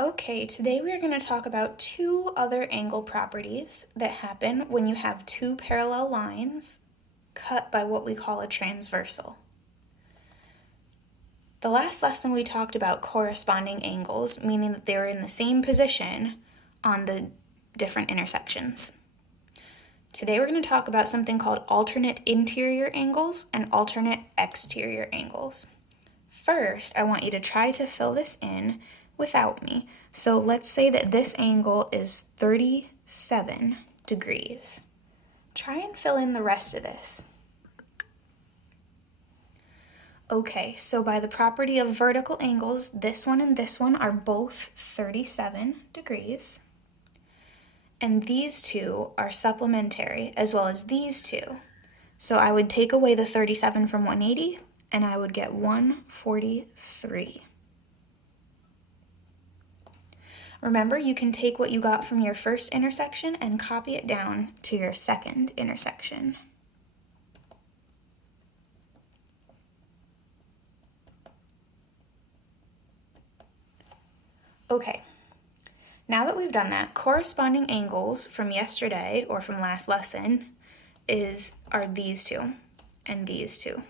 Okay, today we are going to talk about two other angle properties that happen when you have two parallel lines cut by what we call a transversal. The last lesson we talked about corresponding angles, meaning that they were in the same position on the different intersections. Today we're going to talk about something called alternate interior angles and alternate exterior angles. First, I want you to try to fill this in without me. So let's say that this angle is 37 degrees. Try and fill in the rest of this. Okay, so by the property of vertical angles, this one and this one are both 37 degrees. And these two are supplementary, as well as these two. So I would take away the 37 from 180, and I would get 143. Remember, you can take what you got from your first intersection and copy it down to your second intersection. Okay, now that we've done that, corresponding angles from yesterday or from last lesson are these two and these two.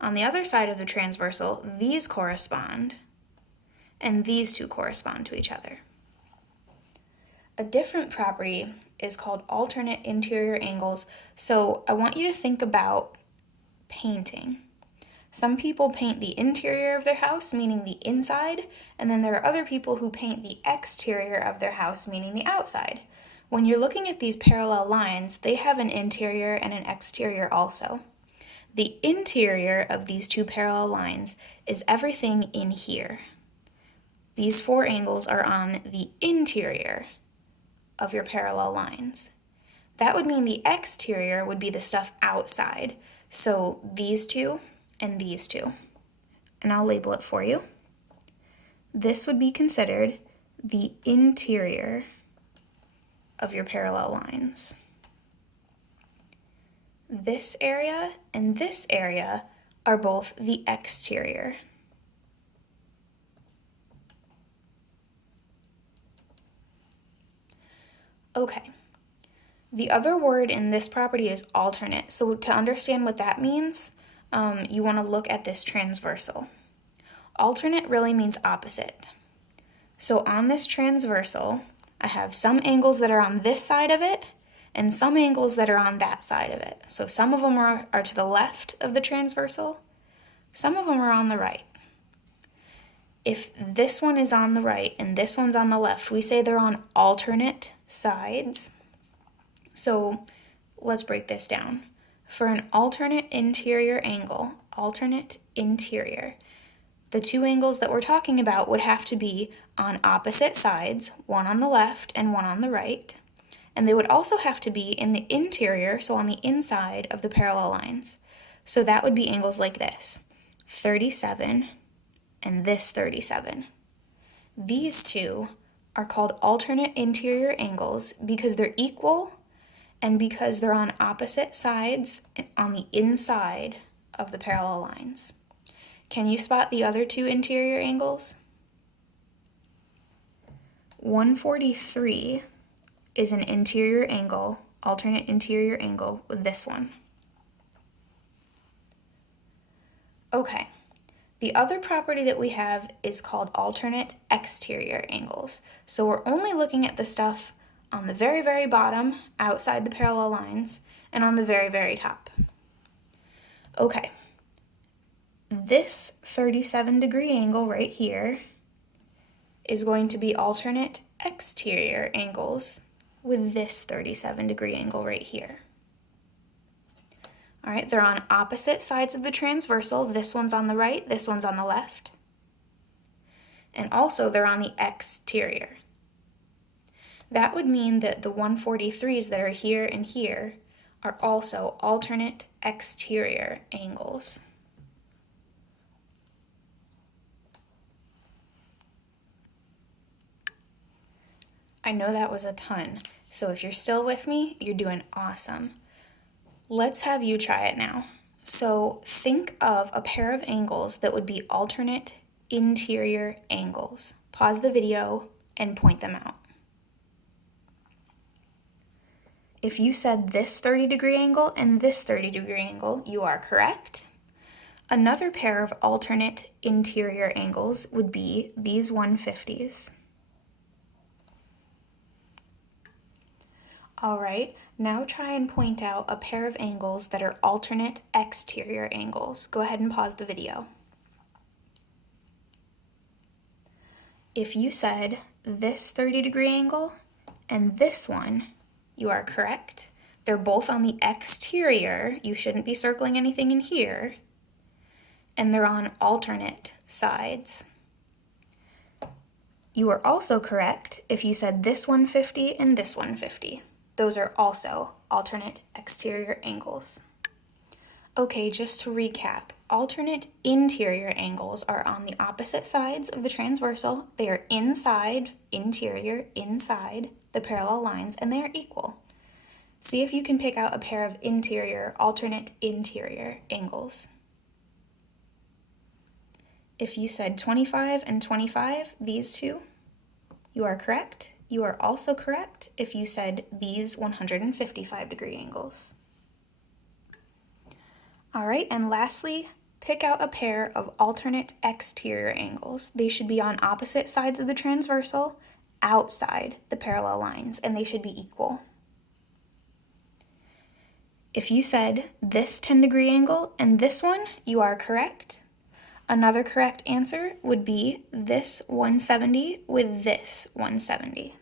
On the other side of the transversal, these correspond, and these two correspond to each other. A different property is called alternate interior angles. So I want you to think about painting. Some people paint the interior of their house, meaning the inside, and then there are other people who paint the exterior of their house, meaning the outside. When you're looking at these parallel lines, they have an interior and an exterior also. The interior of these two parallel lines is everything in here. These four angles are on the interior of your parallel lines. That would mean the exterior would be the stuff outside. So these two and these two. And I'll label it for you. This would be considered the interior of your parallel lines. This area and this area are both the exterior. Okay, the other word in this property is alternate. So to understand what that means, you want to look at this transversal. Alternate really means opposite. So on this transversal, I have some angles that are on this side of it and some angles that are on that side of it. So some of them are to the left of the transversal, some of them are on the right. If this one is on the right and this one's on the left, we say they're on alternate sides. So let's break this down. For an alternate interior angle, alternate interior, the two angles that we're talking about would have to be on opposite sides, one on the left and one on the right. And they would also have to be in the interior, so on the inside of the parallel lines. So that would be angles like this, 37 and this 37. These two are called alternate interior angles because they're equal and because they're on opposite sides on the inside of the parallel lines. Can you spot the other two interior angles? 143 is an interior angle, alternate interior angle with this one. Okay. The other property that we have is called alternate exterior angles. So we're only looking at the stuff on the very, very bottom, outside the parallel lines, and on the very, very top. Okay, this 37-degree angle right here is going to be alternate exterior angles with this 37-degree angle right here. All right, they're on opposite sides of the transversal. This one's on the right, this one's on the left. And also they're on the exterior. That would mean that the 143s that are here and here are also alternate exterior angles. I know that was a ton, so if you're still with me, you're doing awesome. Let's have you try it now. So think of a pair of angles that would be alternate interior angles. Pause the video and point them out. If you said this 30-degree angle and this 30-degree angle, you are correct. Another pair of alternate interior angles would be these 150s. All right, now try and point out a pair of angles that are alternate exterior angles. Go ahead and pause the video. If you said this 30-degree angle and this one, you are correct. They're both on the exterior. You shouldn't be circling anything in here. And they're on alternate sides. You are also correct if you said this 150 and this 150. Those are also alternate exterior angles. Okay, just to recap, alternate interior angles are on the opposite sides of the transversal. They are inside, interior, inside the parallel lines, and they are equal. See if you can pick out a pair of interior, alternate interior angles. If you said 25 and 25, these two, you are correct. You are also correct if you said these 155-degree angles. All right, and lastly, pick out a pair of alternate exterior angles. They should be on opposite sides of the transversal, outside the parallel lines, and they should be equal. If you said this 10-degree angle and this one, you are correct. Another correct answer would be this 170 with this 170.